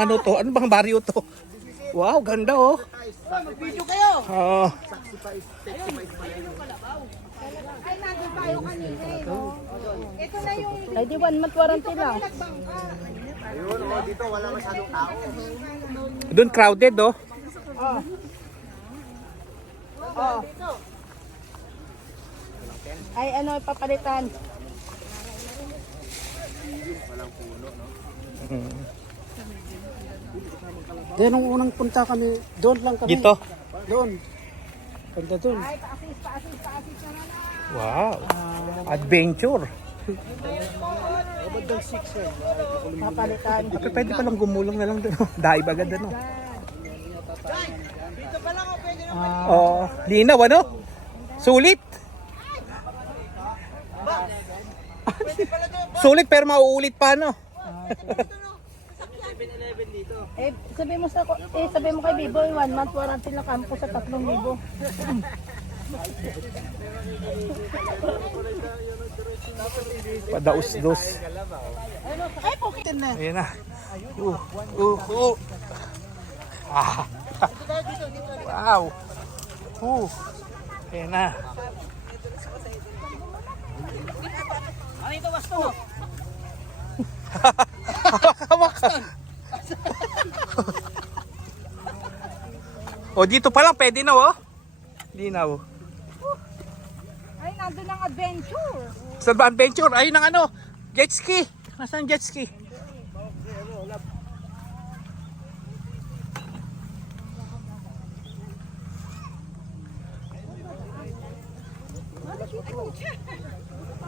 Ano to? Ano bang baryo to? Wow, ganda oh. Mag-video kayo! Oo. Ay, nandun tayo kanina eh, no? Ito na yung... Ay, di 1 month warranty lang. Ayun, oh, dito wala masyadong tao. Doon crowded oh. Oh. Ay, ano, papalitan. Di, nung unang punta kami, doon lang kami. Dito. Doon. Punta doon. Ay, paasis na na. Wow. Adventure. Papalitan. Pwede palang gumulong na lang doon. Dive agad ano. Oo. Linaw ano? Sulit. Sulit pero mauulit pa ano. Sabi mo kay Biboy, 1 month warranty lang kampo sa 3,000. Padaus-dos. Ay, pukitin na. Ayan na. Ah. Wow. Ayan na. Ano ito, wasto mo? Hawak ka. O dito pa lang pwede na oh. Linaw. Ay, nandun ang adventure. Saan ba adventure? Ayun ang ano. Jet ski. Nasaan jet ski?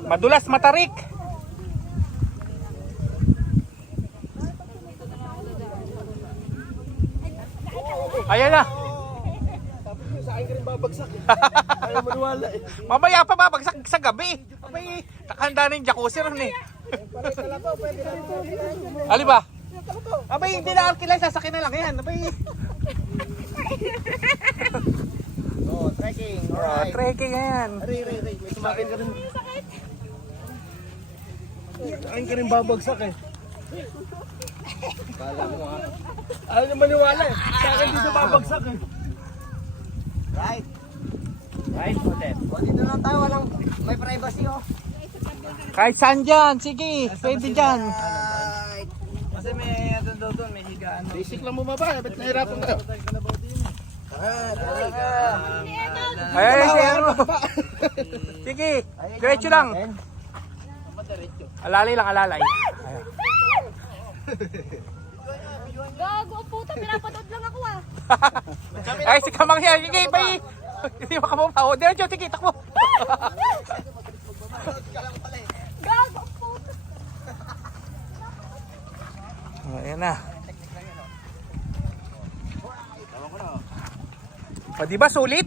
Madulas, matarik. Ayan na. Sa akin ka rin babagsak eh. Ayaw maniwala eh. Mamaya pa babagsak sa gabi. May nakahanda na yung jacuzzi ron eh. Ali ba? Abay, hindi na arkila, sasakyan na lang yan. Abay. Oh, trekking. Oh, trekking yan. Aray. May sumakin ka rin. Sa akin ka rin babagsak eh. Kala mo ha. Ayaw niya maniwala eh. Sa akin dito babagsak eh. Right. Right, hotel. O, dito lang tayo. Walang may privacy oh. Kahit saan dyan, sige, pwede dyan. Right. Kasi may doon, may higaan. Basic lang bumaba eh. Ba't nahirapan ka? Ay, ano? Sige, diretso lang. Alalay lang, alalay. Ayan. Gago, puta, pinapanood lang ako ah. Ay, si Kamang yan. Sige, bay. Hindi mo kamumpa. O, diretso, sige, takbo. Gago, puta. Ayan na. O, di ba sulit?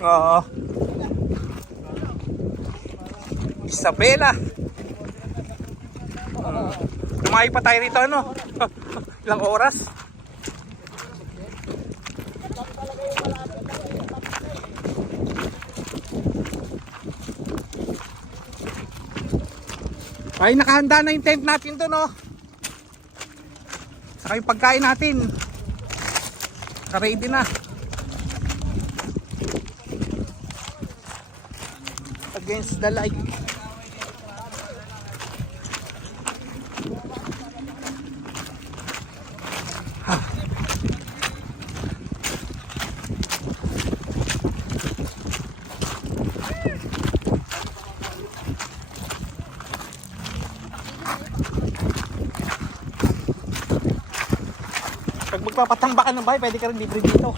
Oo. Isabela. Lumayo pa tayo rito ano? Ilang oras? Ay, nakahanda na yung tent natin doon, no? Saka yung pagkain natin. Naka-ready na. Against the light. Pag magpapatangbakan ng bahay, pwede ka rin libre dito.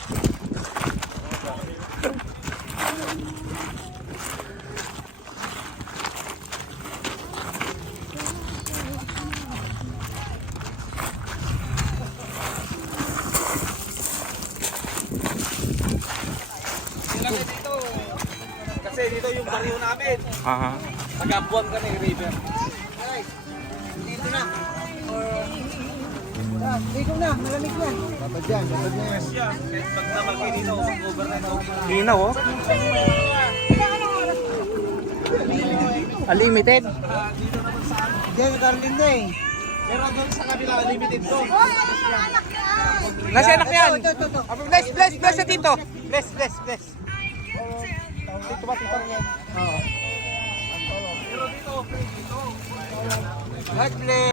Kasi dito yung baryo namin. Aha. Tagabuan ka ng river. Dito na. Dito na, malamig na. Dapat yan, dapat na yan. Kahit pag namagay dito, mag-over na ito. Linaw, oh. Unlimited. Hindi, Carlin na eh. Pero doon sa kabila, limited to. Hoy, ano yung anak niya? Nasa anak yan. Ito. Bless, bless, bless na tito. Bless, bless, bless. Tito ba, tito? Oo. God bless.